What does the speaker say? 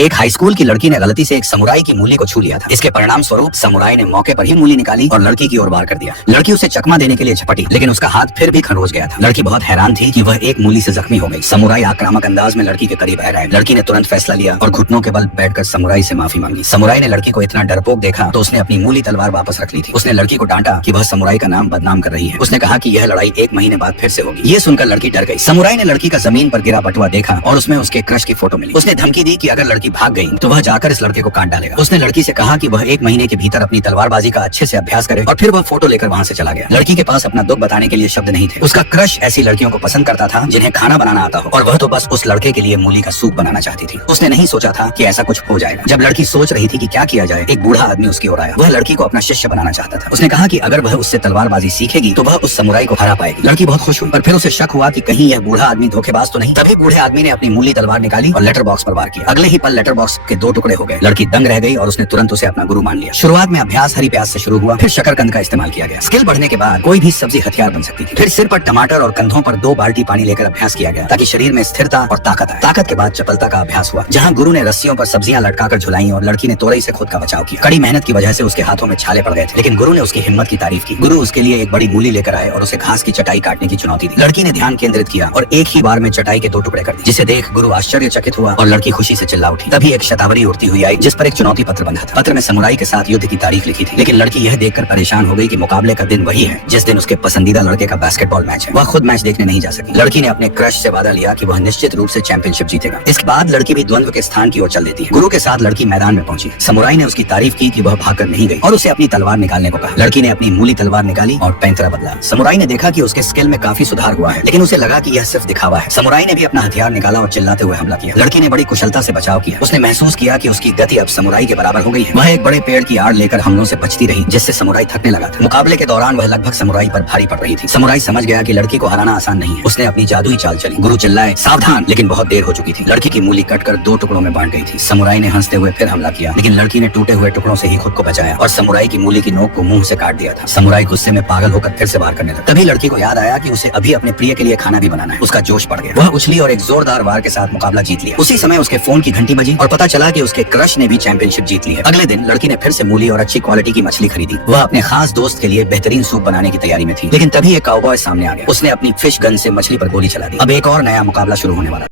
एक high school की लड़की ने गलती से एक समुराई की मूली को छू लिया था। इसके परिणाम स्वरूप समुराई ने मौके पर ही मूली निकाली और लड़की की ओर वार कर दिया। लड़की उसे चकमा देने के लिए झपटी, लेकिन उसका हाथ फिर भी खरोच गया था। लड़की बहुत हैरान थी कि वह एक मूली से जख्मी हो गई। समुराई आक्रामक अंदाज में लड़की के करीब आया। लड़की ने तुरंत फैसला लिया और घुटनों के बल बैठकर समुराई से माफी मांगी। समुराई ने लड़की को इतना डरपोक देखा तो उसने अपनी मूली तलवार वापस रख ली थी। उसने लड़की को डांटा कि वह समुराई का नाम बदनाम कर रही है। उसने कहा कि यह लड़ाई 1 महीने बाद फिर से होगी। ये सुनकर लड़की डर गई। समुराई ने लड़की का जमीन पर गिरा बटुआ देखा और उसमें उसके क्रश की फोटो मिली। उसने धमकी दी कि अगर लड़की भाग गई तो वह जाकर इस लड़के को काट डालेगा। उसने लड़की से कहा कि वह 1 महीने के भीतर अपनी तलवारबाजी का अच्छे से अभ्यास करे और फिर वह फोटो लेकर वहाँ से चला गया। लड़की के पास अपना दुख बताने के लिए शब्द नहीं थे। उसका क्रश ऐसी लड़कियों को पसंद करता था जिन्हें खाना बनाना आता हो, और वह तो बस उस लड़के के लिए मूली का सूप बनाना चाहती थी। उसने नहीं सोचा था कि ऐसा कुछ हो जाएगा। जब लड़की सोच रही थी कि क्या किया जाए, एक बूढ़ा आदमी उसकी ओर आया। वह लड़की को अपना शिष्य बनाना चाहता था। उसने कहा कि अगर वह उससे तलवारबाजी सीखेगी तो वह उस समुराई को हरा पाएगी। लड़की बहुत खुश हुई, पर फिर उसे शक हुआ कि कहीं यह बूढ़ा आदमी धोखेबाज तो नहीं। तभी बूढ़े आदमी ने अपनी मूली तलवार निकाली और लेटर बॉक्स पर वार किया। अगले ही पल लेटर बॉक्स के 2 टुकड़े हो गए। लड़की दंग रह गई और उसने तुरंत उसे अपना गुरु मान लिया। शुरुआत में अभ्यास हरी प्याज से शुरू हुआ, फिर शकरकंद का इस्तेमाल किया गया। स्किल बढ़ने के बाद कोई भी सब्जी हथियार बन सकती थी। फिर सिर पर टमाटर और कंधों पर 2 बाल्टी पानी लेकर अभ्यास किया गया ताकि शरीर में स्थिरता और ताकत आए। ताकत के बाद चपलता का अभ्यास हुआ, जहाँ गुरु ने रस्सियों पर सब्जियां लटकाकर झुलाई और लड़की ने तोरई से खुद का बचाव किया। कड़ी मेहनत की वजह से उसके हाथों में छाले पड़ गए थे, लेकिन गुरु ने उसकी हिम्मत की तारीफ की। गुरु उसके लिए एक बड़ी मूली लेकर आए और उसे घास की चटाई काटने की चुनौती दी। लड़की ने ध्यान केंद्रित किया और एक ही बार में चटाई के 2 टुकड़े कर दिए, जिसे देख गुरु आश्चर्यचकित हुआ और लड़की खुशी से चिल्ला उठी। तभी एक शतावरी उड़ती हुई आई जिस पर एक चुनौती पत्र बंधा था। पत्र में समुराई के साथ युद्ध की तारीख लिखी थी, लेकिन लड़की यह देखकर परेशान हो गई कि मुकाबले का दिन वही है जिस दिन उसके पसंदीदा लड़के का बास्केटबॉल मैच है। वह खुद मैच देखने नहीं जा सकी। लड़की ने अपने क्रश से वादा लिया कि वह निश्चित रूप से चैंपियनशिप जीतेगा। इसके बाद लड़की भी द्वंद्व के स्थान की ओर चल देती है। गुरु के साथ लड़की मैदान में पहुंची। समुराई ने उसकी तारीफ की कि वह भागकर नहीं गई और उसे अपनी तलवार निकालने को कहा। लड़की ने अपनी मूली तलवार निकाली और पैंतरा बदला। समुराई ने देखा कि उसके स्किल में काफी सुधार हुआ है, लेकिन उसे लगा कि यह सिर्फ दिखावा है। समुराई ने भी अपना हथियार निकाला और चिल्लाते हुए हमला किया। लड़की ने बड़ी कुशलता से बचाव किया। उसने महसूस किया कि उसकी गति अब समुराई के बराबर हो गई है। वह एक बड़े पेड़ की आड़ लेकर हमलों से बचती रही, जिससे समुराई थकने लगा था। मुकाबले के दौरान वह लगभग समुराई पर भारी पड़ रही थी। समुराई समझ गया कि लड़की को हराना आसान नहीं है। उसने अपनी जादुई चाल चली। गुरु चिल्लाए, सावधान, लेकिन बहुत देर हो चुकी थी। लड़की की मूली कटकर 2 टुकड़ों में बांट गई थी। समुराई ने हंसते हुए फिर हमला किया, लेकिन लड़की ने टूटे हुए टुकड़ों से ही खुद को बचाया और समुराई की मूली की नोक को मुंह से काट दिया था। समुराई गुस्से में पागल होकर फिर से वार करने लगा। तभी लड़की को याद आया कि उसे अभी अपने प्रिय के लिए खाना भी बनाना है। उसका जोश बढ़ गया। वह उछली और एक जोरदार वार के साथ मुकाबला जीत लिया। उसी समय उसके फोन की घंटी बजी और पता चला कि उसके क्रश ने भी चैंपियनशिप जीत ली है। अगले दिन लड़की ने फिर से मूली और अच्छी क्वालिटी की मछली खरीदी। वह अपने खास दोस्त के लिए बेहतरीन सूप बनाने की तैयारी में थी, लेकिन तभी एक काउबॉय सामने आ गया। उसने अपनी फिश गन से मछली पर गोली चला दी। अब एक और नया मुकाबला शुरू होने वाला।